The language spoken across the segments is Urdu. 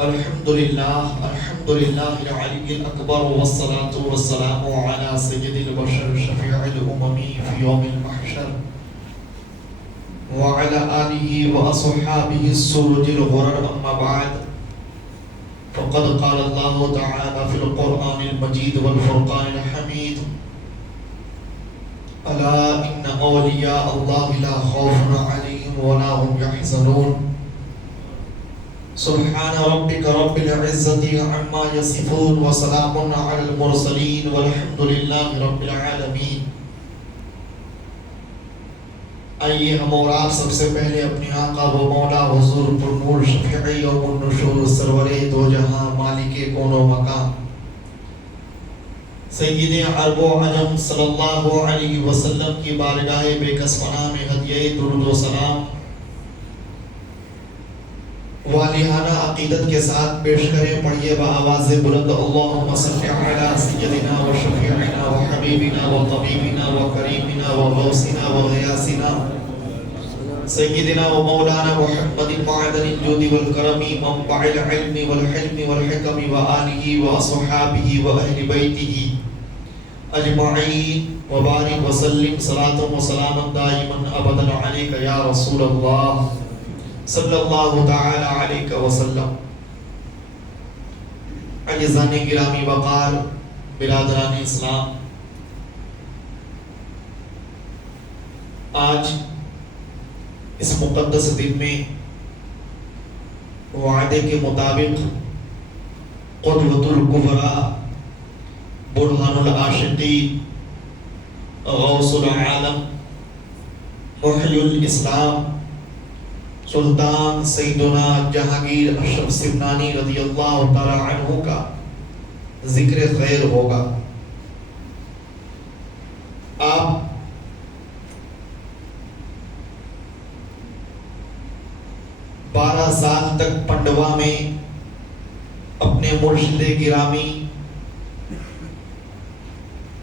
الحمد لله العلي الأكبر والصلاة والسلام على سيد البشر شفيع الأمم في يوم المحشر وعلى آله وأصحابه السرج الغرر. أما بعد، فقد قال الله تعالى في القرآن المجيد والفرقان الحميد: ألا إن أولياء الله لا خوف عليهم ولا هم يحزنون. سبحان ربك رب العزة عما يصفون وسلام على المرسلين والحمد لله رب العالمين. آئیے ہم اور آپ سب سے پہلے اپنے آقا و مولا حضور پر نور شفیع یوم النشور سرور دو جہاں مالک کون و مکان سید عرب و عجم صلی اللہ علیہ وسلم کی بارگاہ بے کس پناہ میں ہدیہ درود و سلام والہانہ عقیدت کے ساتھ پیش کریں. پڑھیے بآواز بلند: اللہم صل علی سیدنا و شفیعنا و حبیبنا و طبیبنا و کریمنا و غوثنا و غیاثنا سیدنا و مولانا محمد معدن الجود والکرم منبع العلم والحلم والحکم و آلہ و اصحابہ و اہل بیتہ اجمعین وبارک وسلم صلاۃ و سلام دائما ابدا علیک یا رسول اللہ صلی اللہ تعالی علیہ وسلم. عزیزان گرامی وقار، برادران اسلام، آج اس مقدس دن میں وعدے کے مطابق قدوۃ الکبریٰ، برہان العاشقین، غوث العالم، محی الاسلام، سلطان سیدنا جہانگیر اشرف سمنانی رضی اللہ تعالی عنہ کا ذکر خیر ہوگا. آپ بارہ سال تک پنڈوا میں اپنے مرشد گرامی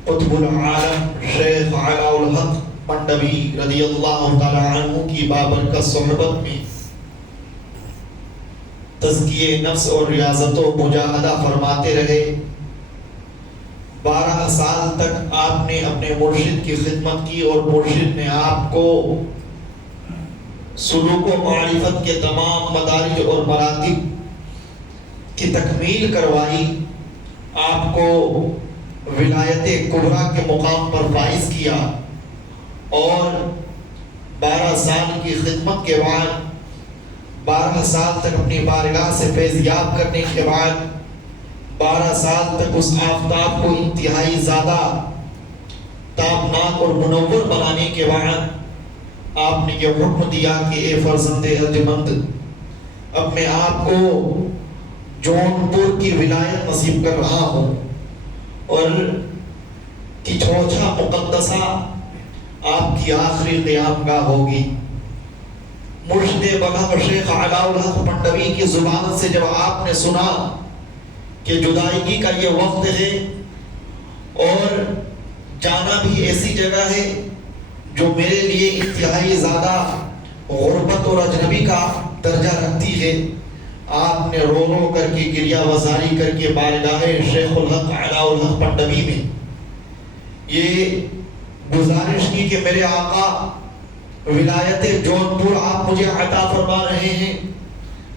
قطب العالم شیخ علاء الحق پنڈوی رضی اللہ تعالی عنہ کی بابرکت صحبت میں تزکیہ نفس اور ریاضت و مجاہدہ فرماتے رہے. 12 سال تک آپ نے اپنے مرشد کی خدمت کی اور مرشد نے آپ کو سلوک و معرفت کے تمام مدارج اور مراتب کی تکمیل کروائی. آپ کو ولایت کبریٰ کے مقام پر فائز کیا اور 12 سال کی خدمت کے بعد 12 سال تک اپنی بارگاہ سے فیضیاب کرنے کے بعد 12 سال تک اس آفتاب کو انتہائی زیادہ تابناک اور منور بنانے کے بعد آپ نے یہ حکم دیا کہ اے فرزند ارجمند، اپنے آپ کو جون پور کی ولایت نصیب کر رہا ہوں اور کچھوچھا مقدسہ آپ کی آخری قیام گاہ ہوگی. مرشد بلند شیخ علاء الحق پنڈوی کی زبان سے جب آپ نے سنا کہ جدائیگی کا یہ وقت ہے اور جانا بھی ایسی جگہ ہے جو میرے لیے انتہائی زیادہ غربت اور اجنبی کا درجہ رکھتی ہے، آپ نے رو رو کر کے گریہ وزاری کر کے بارگاہ شیخ الحق علاء الحق پنڈوی میں یہ گزارش کی کہ میرے آقا ولایت جون پور آپ مجھے عطا فرما رہے ہیں،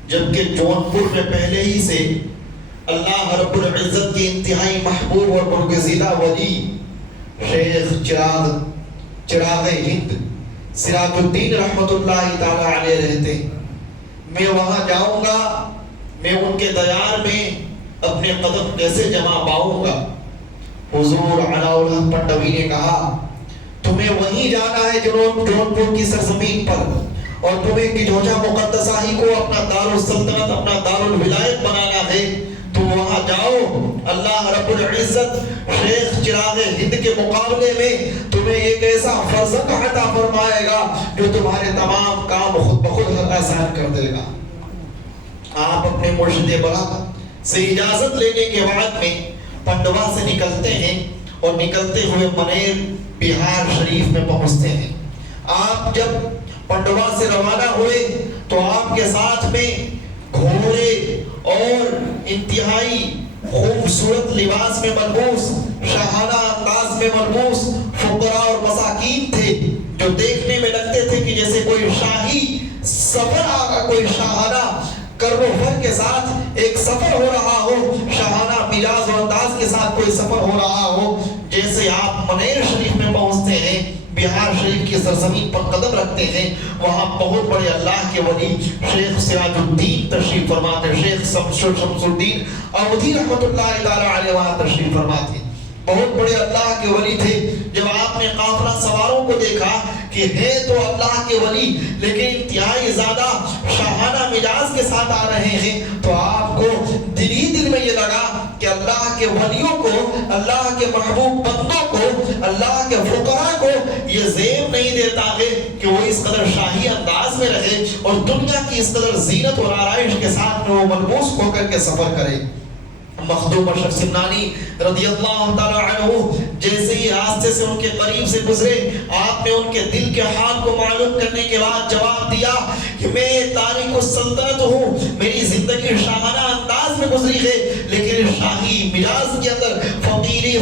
جبکہ جون پور میں پہلے ہی سے اللہ رب العزت کی انتہائی محبوب اور برگزیدہ ولی شیخ چراغ ہند سراج الدین رحمت اللہ تعالی علیہ رہتے. میں وہاں جاؤں گا، میں ان کے دیار میں اپنے قدم کیسے جمع پاؤں گا؟ حضور علاء الحق پنڈوی نے کہا تمہیں وہیں جانا ہے جون پور کی سرزمین پر، اور تمہیں کچھوچھا مقدسہ ہی کو اپنا دار السلطنت، اپنا دار الولایت بنانا ہے. تم وہاں جاؤ، اللہ رب العزت شیخ چراغ ہند کے مقابلے میں تمہیں ایک ایسا فرزند عطا فرمائے گا جو تمہارے تمام کام خود بخود آسان کر دے گا. آپ اپنے مرشد بلند سے اجازت لینے کے بعد میں پنڈوا سے نکلتے ہیں اور نکلتے ہوئے منیر بہار شریف میں پہنچتے ہیں. آپ جب پنڈوا سے روانہ ہوئے تو آپ کے ساتھ میں گھوڑے اور انتہائی خوبصورت لباس میں ملبوس، شاہانہ انداز میں ملبوس فقراء اور مساکین تھے، جو دیکھنے میں لگتے تھے کہ جیسے کوئی شاہی سفر آگا، کوئی شاہانہ کرو فر کے ساتھ ایک سفر ہو رہا ہو، شاہانہ مجاز و انداز کے ساتھ کوئی سفر ہو رہا ہو۔ جیسے آپ منیر شریف میں پہنچتے ہیں، بہار شریف کی سرزمین پر قدم رکھتے ہیں، وہاں بہت بڑے اللہ کے ولی شیخ سراج الدین تشریف فرماتے، شیخ شمس الدین اودھی رحمۃ اللہ تعالی علیہ وہاں تشریف فرماتے، بہت بڑے اللہ کے ولی تھے۔ جب آپ نے قافلہ سواروں کو دیکھا کہ ہے تو اللہ کے ولی لیکن انتہائی زیادہ شاہانہ مجاز کے ساتھ آ رہے ہیں، تو آپ کو دل ہی دل میں یہ لگا کہ اللہ کے ولیوں کو، اللہ کے محبوب بندوں کو، اللہ کے فقراء کو یہ زیب نہیں دیتا ہے کہ وہ اس قدر شاہی انداز میں رہے اور دنیا کی اس قدر زینت اور آرائش کے ساتھ میں وہ ملبوس ہو کر کے سفر کرے۔ مخدوم اشرف سمنانی رضی اللہ تعالی عنہ جیسے ہی راستے سے ان کے قریب سے گزرے، آپ نے ان کے دل کے حال کو معلوم کرنے کے بعد جواب دیا کہ میں تارک السلطنت ہوں، میری زندگی شاہانہ انداز میں گزری ہے لیکن شاہی مجاز کے اندر فقیری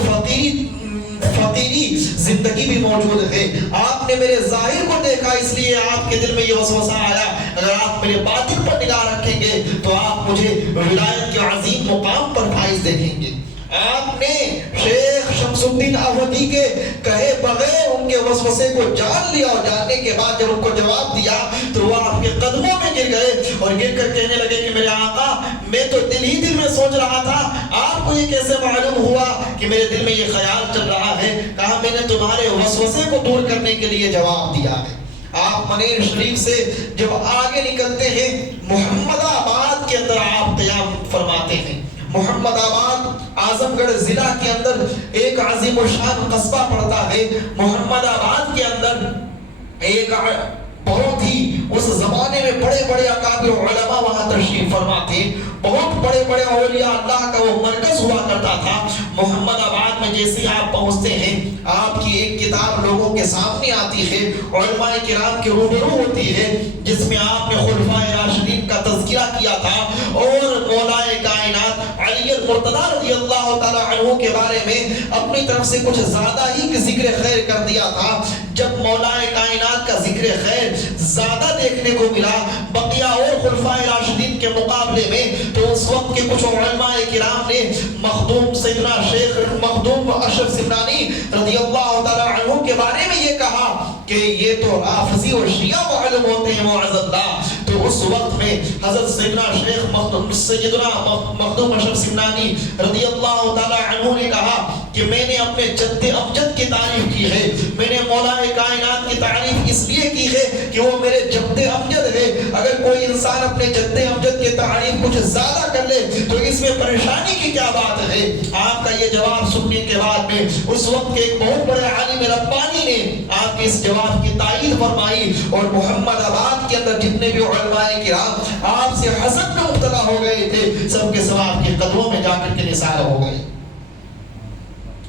زندگی بھی موجود ہے۔ آپ نے میرے ظاہر کو دیکھا، اس لیے آپ کے دل میں یہ وسوسہ آیا، اگر آپ میرے باطن پر نگاہ رکھیں گے تو آپ مجھے ولایت کے عظیم مقام پر فائز دیکھیں گے۔ آپ نے شیخ شمس الدین اودھی کے کہے بغیر ان کے وسوسے کو جان لیا، اور جاننے کے بعد جب ان کو جواب دیا تو وہ آپ کے قدموں میں گر گئے اور گر کر کہنے لگے کہ میرے آقا، میں تو دل ہی دل میں سوچ رہا تھا، آپ کو یہ کیسے معلوم ہوا کہ میرے دل میں یہ خیال چل رہا ہے؟ کہا میں نے تمہارے وسوسے کو دور کرنے کے لیے جواب دیا ہے۔ آپ منیر شریف سے جب آگے نکلتے ہیں، محمد آباد کے اندر آپ قیام فرماتے ہیں۔ محمد آباد اعظم گڑھ ضلع کے اندر ایک عظیم الشان قصبہ پڑتا ہے۔ محمد آباد کے اندر ایک بہت ہی اس زمانے میں بڑے بڑے اکابر علماء وہاں تشریف فرما تھے، بہت بڑے بڑے اولیاء اللہ کا وہ مرکز ہوا کرتا تھا۔ محمد آباد میں جیسے آپ پہنچتے ہیں، آپ کی ایک کتاب لوگوں کے سامنے آتی ہے، علماء کرام کے روبرو ہوتی ہے، جس میں آپ نے خلفائے راشدین کا تذکرہ کیا تھا اور مولائے کائنات علی المرتضیٰ رضی اللہ تعالی عنہ کے بارے میں اپنی طرف سے کچھ زیادہ ہی ذکر خیر کر دیا تھا۔ جب مولائے کائنات کا ذکر خیر زیادہ دیکھنے کو ملا بقیہ اور خلفائے راشدین کے مقابلے میں، تو اس وقت کے کچھ علماء کرام نے مخدوم سیدنا شیخ مخدوم اشرف سمنانی رضی اللہ تعالی عنہ کے بارے میں یہ کہا کہ یہ تو رافضی اور شیعہ معلوم ہوتے ہیں معاذ اللہ۔ تو اس وقت میں حضرت سیدنا شیخ سیدنا مخدوم اشرف سمنانی رضی اللہ تعالی عنہ نے کہا کہ میں نے اپنے جد امجد کی تعریف کی ہے، میں نے مولا کائنات کی تعریف اس لیے کی ہے کہ وہ میرے جد امجد ہے۔ اگر کوئی انسان اپنے جد امجد کی تعریف کچھ زیادہ کر لے تو اس میں پریشانی کی کیا بات ہے؟ آپ کا یہ جواب سننے کے بعد میں اس وقت کے ایک بہت بڑے عالم ربانی نے آپ کے اس جواب کی تائید فرمائی، اور محمد آباد کے اندر جتنے بھی علماء کرام آپ سے حسد میں مبتلا ہو گئے تھے، سب کے سب آپ کے قدموں میں جا کر کے نثار ہو گئے۔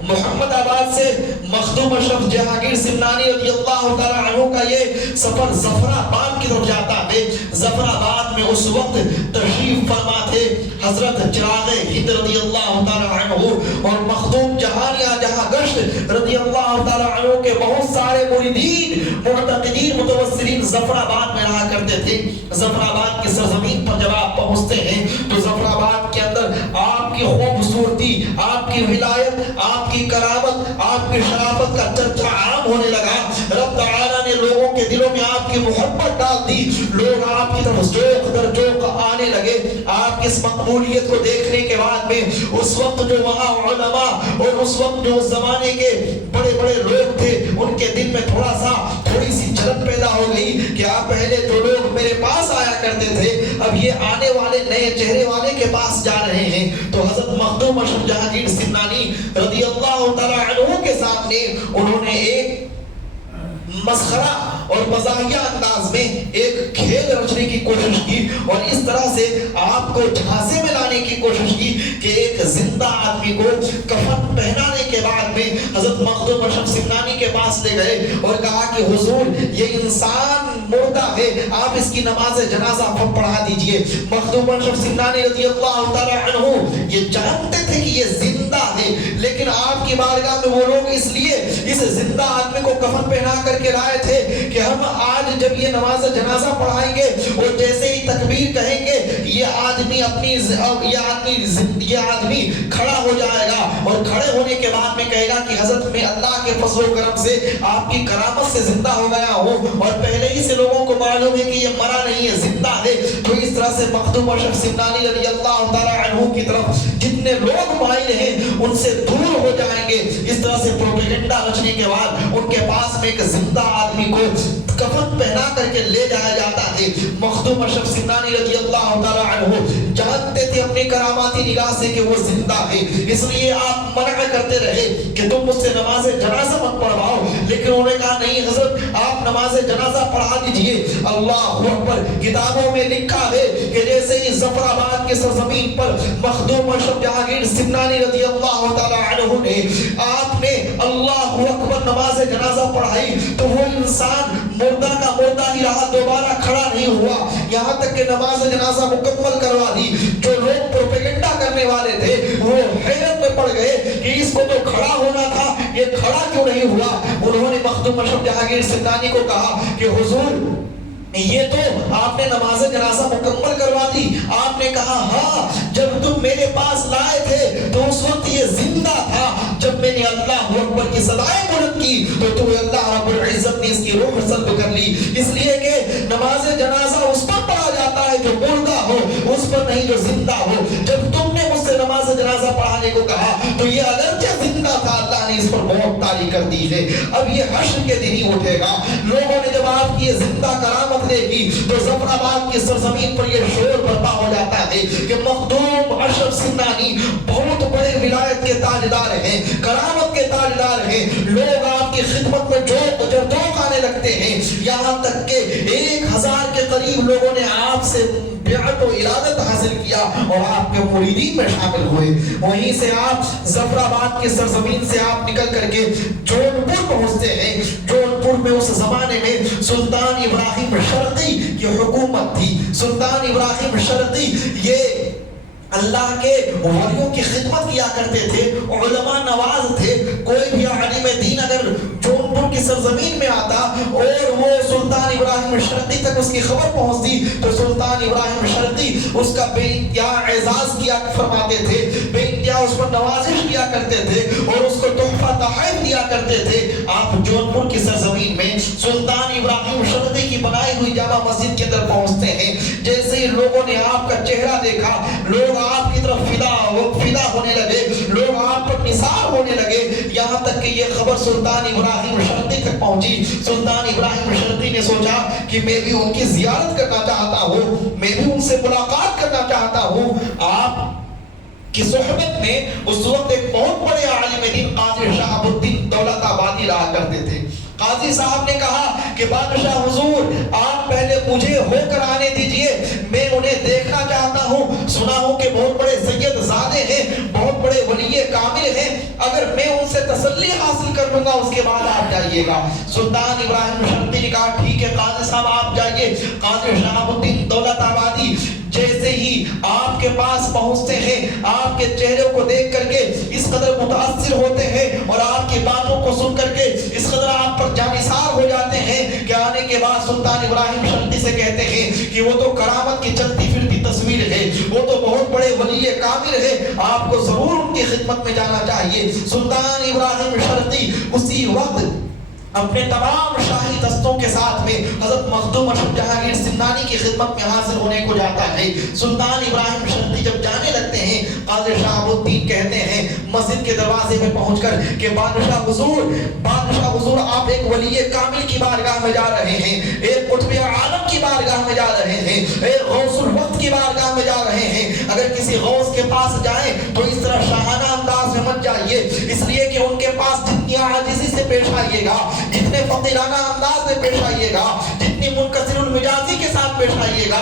محمد آباد سے مخدوم اشرف جہانگیر سمنانی رضی اللہ تعالی عنہ کا یہ سفر ظفر آباد کی طرف جاتا ہے۔ ظفر آباد میں اس وقت تشریف فرما تھے حضرت چراغ ہند رضی اللہ تعالی عنہ اور مخدوم جہانیاں جہاں گشت رضی اللہ تعالی عنہ کے بہت سارے مریدین معتقدین متوسلین ظفر آباد میں رہا کرتے تھے۔ ظفر آباد کی سرزمین پر جب آپ پہنچتے ہیں تو ظفر آباد کے اندر آپ کی خوبصورتی، آپ کی ولایت، آپ کی کرامت، آپ کی شرافت کا چرچا عام ہونے لگا۔ رب تعالیٰ نے لوگوں کے دلوں میں آپ کی محبت ڈال دی، لوگ آپ کی طرف جوق در جوق آنے لگے۔ آپ کی اس مقبولیت کو دیکھنے کے بعد میں اس وقت جو وہاں علماء اور اس وقت جو زمانے کے بڑے بڑے لوگ تھے ان کے دل میں تھوڑی سی جلن پیدا ہو گئی کہ آپ پہلے تو لوگ میرے پاس آیا کرتے تھے، اب یہ آنے والے نئے چہرے والے کے پاس جا رہے ہیں۔ تو حضرت مخدوم اشرف جہانگیر سمنانی رضی اللہ تعالی عنہ کے سامنے انہوں نے ایک مسخرہ اور مزاحیہ انداز میں ایک کھیل رچنے کی کوشش کی اور اس طرح سے آپ کو جھانسے میں لانے کی کوشش کی کہ ایک زندہ آدمی کو کفن پہنانے کے بعد میں حضرت حضرت مخدوم اشرف سمنانی کے پاس لے گئے اور کہا کہ حضور یہ انسان مردہ ہے، آپ اس کی نماز جنازہ پڑھا دیجئے۔ مخدوم اشرف سمنانی رضی اللہ تعالی عنہ یہ جانتے تھے کہ یہ زندہ ہے، لیکن آپ کی بارگاہ میں وہ لوگ اس لیے اس زندہ آدمی کو کفن پہنا کر کے لائے تھے کہ ہم آج جب یہ نماز جنازہ پڑھائیں گے اور جیسے ہی تکبیر کہیں گے یہ آدمی کھڑا ہو جائے گا اور کھڑے ہونے کے بعد میں کہے گا کہ حضرت میں اللہ کے فضل و کرم سے آپ کی کرامت سے زندہ ہو گیا ہوں، اور پہلے ہی سے لوگوں کو معلوم ہے کہ یہ مرا نہیں ہے، زندہ ہے۔ تو اس طرح سے مخدوم اشرف سمنانی رضی اللہ تعالی عنہ کی طرف جتنے لوگ مائل ہیں ان سے دور ہو جائیں گے۔ اس طرح سے پروپیگنڈا رچنے کے بعد ان کے پاس میں ایک زندہ آدمی کو کفن پہنا کر کے لے جایا جاتا ہے۔ مخدوم اشرف سمنانی رضی اللہ تعالی عنہ جانتے تھے اپنی کراماتی نگاہ سے کہ وہ زندہ ہے، اس لیے آپ منع کرتے رہے کہ تم مجھ سے نماز جنازہ مت پڑھواؤ، لیکن انہوں نے کہا نہیں حضرت آپ نماز جنازہ پڑھا دیجئے۔ اللہ اکبر، کتابوں میں لکھا ہے کہ جیسے ہی ظفر آباد کے سرزمین پر مخدوم اشرف جہانگیر سمنانی رضی اللہ تعالی عنہ نے آپ نے اللہ اکبر نماز جنازہ پڑھائی تو وہ انسان مردہ کا مردہ ہی رہا، دوبارہ کھڑا نہیں ہوا، یہاں تک کہ نماز جنازہ مکمل کروا دی۔ جو لوگ پروپیگنڈا کرنے والے تھے وہ حیرت میں پڑ گئے کہ اس کو تو کھڑا ہونا تھا، یہ کھڑا کیوں نہیں ہوا؟ انہوں نے مخدوم اشرف جہانگیر سمنانی کو کہا کہ حضور یہ تو آپ نے نماز جنازہ مکمل کروا دی۔ آپ نے کہا ہاں، جب تم میرے پاس لائے تھے تو اس وقت یہ زندہ تھا، جب میں نے اللہ اکبر کی صدائیں بلند کی تو اللہ رب العزت نے اس کی روح سلب کر لی، اس لیے کہ نماز جنازہ اس پر پڑھا جاتا ہے جو مردہ ہو، اس پر نہیں جو زندہ ہو۔ جب تم نے مجھ سے نماز جنازہ پڑھانے کو کہا تو یہ اگرچہ زندہ تھا، اللہ نے اس پر موت طاری کر دی ہے، اب یہ حشر کے دن ہی اٹھے گا۔ لوگوں نے جب آپ کی یہ زندہ کرامت دیکھی تو ظفر آباد کی سرزمین پر یہ شور برپا ہو جاتا ہے کہ مخدوم اشرف سمنانی بہت بڑے ولایت کے تاجدار ہیں، کرامت کے تاجدار ہیں، لوگ آپ کی خدمت میں جردوق آنے لگتے ہیں، یہاں تک کہ 1000 کے قریب لوگوں نے آپ سے بیعت و ارادت حاصل کیا اور آپ کے مریدین میں شامل ہوئے۔ وہیں سے آپ ظفر آباد کی سرزمین سے آپ نکل کر کے جون پور پہنچتے ہیں۔ جون پور میں اس زمانے میں سلطان ابراہیم شرقی کی حکومت تھی۔ سلطان ابراہیم شرقی یہ اللہ کے ولیوں کی خدمت کیا کرتے تھے، علماء نواز تھے۔ کوئی بھی عالم دین اگر جون پور کی سرزمین میں آتا اور وہ سلطان ابراہیم شرقی تک اس کی خبر پہنچتی تو سلطان ابراہیم شرقی اس کا بے انتہا اعزاز کیا فرماتے تھے، بے انتہا اس پر نوازش کیا کرتے تھے اور اس کو تحفہ تحائف دیا کرتے تھے۔ آپ جون پور کی سرزمین میں سلطان ابراہیم شرقی کی بنائی ہوئی جامع مسجد کے اندر پہنچتے ہیں۔ جیسے ہی لوگوں نے آپ کا چہرہ دیکھا، لوگ آپ کی طرف فدا ہونے لگے، لوگ آپ پر نثار ہونے لگے، یہاں تک کہ یہ خبر سلطان ابراہیم شرقی تک پہنچی۔ سلطان ابراہیم شرقی نے سوچا کہ میں بھی ان کی زیارت کرنا چاہتا ہوں، میں بھی ان سے ملاقات کرنا چاہتا ہوں۔ آپ کی صحبت میں اس وقت ایک بہت بڑے عالم دین قاضی شہاب الدین دولت آبادی رہا کرتے تھے۔ قاضی صاحب نے کہا کہ بادشاہ حضور آپ پہلے مجھے ہو کر آنے دیجئے، میں انہیں دیکھنا چاہتا ہوں، سنا ہوں کہ بہت بڑے سید زادے ہیں، بہت بڑے ولی کامل ہیں، اگر میں ان سے تسلی حاصل کر لوں گا اس کے بعد آپ جائیے گا۔ سلطان ابراہیم شرقی نے کہا ٹھیک ہے قاضی صاحب آپ جائیے۔ قاضی شہاب الدین دولت آبادی جیسے ہی آپ کے پاس پہنچتے ہیں، آپ کے چہرے کو دیکھ کر کے اس قدر متاثر ہوتے ہیں اور آپ کی باتوں کو سن کر کے اس قدر آپ پر جانثار ہو جاتے ہیں کہ آنے کے بعد سلطان ابراہیم شرقی سے کہتے ہیں کہ وہ تو کرامت کی چلتی پھرتی تصویر ہے، وہ تو بہت بڑے ولی کامل ہے، آپ کو ضرور ان کی خدمت میں جانا چاہیے۔ سلطان ابراہیم شرقی اسی وقت اپنے تمام شاہی دستوں کے ساتھ میں حضرت مخدوم اشرف جہانگیر سمنانی کی خدمت میں حاضر ہونے کو جاتا ہے۔ سلطان ابراہیم شرقی جب جانے لگتے ہیں، قاضی شہاب الدین کہتے ہیں مسجد کے دروازے میں پہنچ کر کہ بادشاہ حضور آپ ایک ولی کامل کی بارگاہ میں جا رہے ہیں، ایک قطب عالم کی بارگاہ میں جا رہے ہیں، ایک غوث الوقت کی بارگاہ میں جا رہے ہیں۔ اگر کسی غوث کے پاس جائیں تو اس طرح شاہانہ انداز میں مت جائیے، اس لیے کہ ان کے پاس جتنی عاجزی سے پیش آئیے گا، جتنے فقیرانہ انداز میں پیش آئیے گا، جتنی منکسر المزاجی کے ساتھ پیش آئیے گا،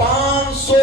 500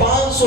500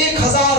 1000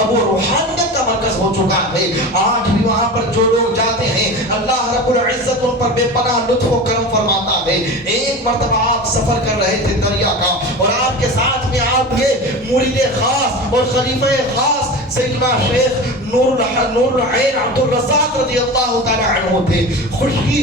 اب وہ روحانیت کا مرکز ہو چکا ہے. آج بھی وہاں پر جو لوگ جاتے ہیں اللہ رب العزت ان پر بے پناہ لطف و کرم فرماتا ہے. ایک مرتبہ آپ سفر کر رہے تھے دریا کا اور آپ کے ساتھ میں آپ کے مرید خاص اور خلیفہ خاص سیدنا شیخ نور العین عبد الرزاق رضی اللہ تعالی عنہ تھے. خشکی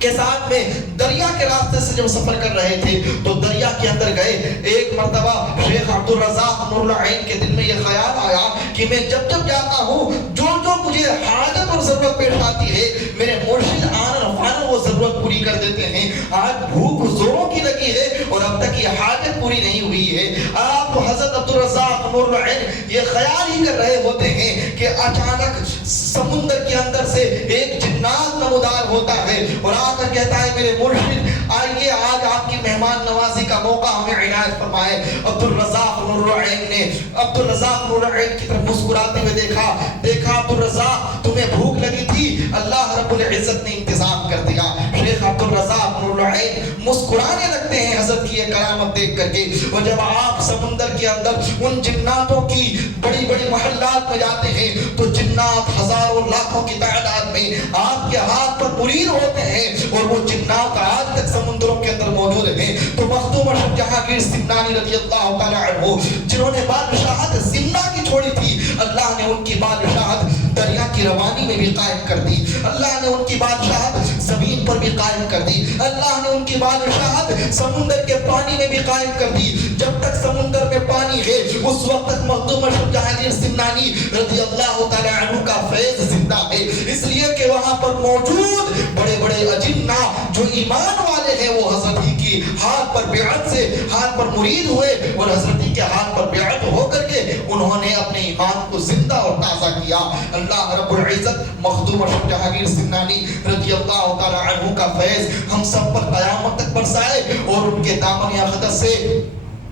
کے ساتھ میں دریا کے راستے سے جب سفر کر رہے تھے تو دریا کے اندر گئے. ایک مرتبہ شیخ عبد الرزاق نور العین کے دل میں یہ خیال آیا کہ میں جب جب جاتا ہوں جو مجھے حاجت اور ضرورت پیش آتی ہے میرے مرشد آنن فانن وہ ضرورت پوری کر دیتے ہیں. آج بھوک زوروں کی لگی ہے اور اب تک یہ حاجت پوری نہیں ہوئی ہے. آپ حضرت عبد الرزاق نور العین یہ خیال ہی کر رہے ہوتے ہیں کہ اچانک سمندر کے اندر سے ایک جنات نمودار ہوتا ہے اور آ کر کہتا ہے میرے مرشد آئیے آج آپ کی مہمان نوازی کا موقع ہمیں عنایت فرمائے. عبد الرزاق نور العین نے عبد الرزاق نور العین کی طرف مسکراتے ہوئے دیکھا عبد الرزاق تمہیں بھوک لگی تھی اللہ رب العزت نے انتظام کر دیا. شیخ عبد الرزاق نور العین مسکرانے لگتے ہیں حضرت کی یہ کرامت دیکھ کر کے. اور جب آپ سمندر کے اندر ان جناتوں کی بڑی بڑی محلات میں جاتے ہیں تو جنات ہزاروں لاکھوں کی تعداد میں آپ کے ہاتھ پر مرید ہوتے ہیں اور وہ جنات آج تک سمندروں کے اندر موجود ہیں. تو مخدوم اشرف جہانگیر سمنانی رضی اللہ تعالی عنہ جنہوں نے بادشاہت سمنا کی چھوڑی تھی اللہ نے ان کی بادشاہت دریا کی روانی میں بھی قائم کر دی. اللہ نے ان کی بادشاہت زمین پر بھی قائم کر دی. اللہ نے ان کی بادشاہت سمندر کے پانی میں بھی قائم کر دی. جب تک سمندر میں پانی ہے اس وقت تک مخدوم اشرف جہانگیر سمنانی رضی اللہ تعالی عنہ کا فیض زندہ ہے. اس لیے کہ وہاں پر موجود بڑے بڑے اجنہ جو ایمان والے ہیں وہ حضرت ہی کی ہاتھ پر بیعت سے ہاتھ پر مرید ہوئے اور حضرت ہی کے ہاتھ پر بیعت ہو کر کے انہوں نے اپنے ایمان کو زندہ اور تازہ کیا. اللہ رب العزت مخدوم اشرف جہانگیر سمنانی رضی اللہ تعالی عنہ کا فیض ہم سب پر قیامت تک برسائے اور ان کے دامن اقدس سے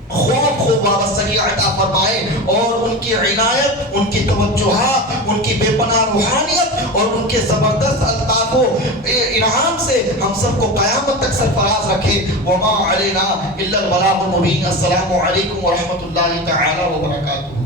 خوب وابستگی عطا فرمائے اور ان کی عنایت ان کی توجہات ان کی بے پناہ روحانیت اور ان کے زبردست الطاف و انعام سے ہم سب کو قیامت تک سرفراز رکھے. وما علینا الا البلاغ المبین. السلام علیکم ورحمۃ اللہ تعالی وبرکاتہ.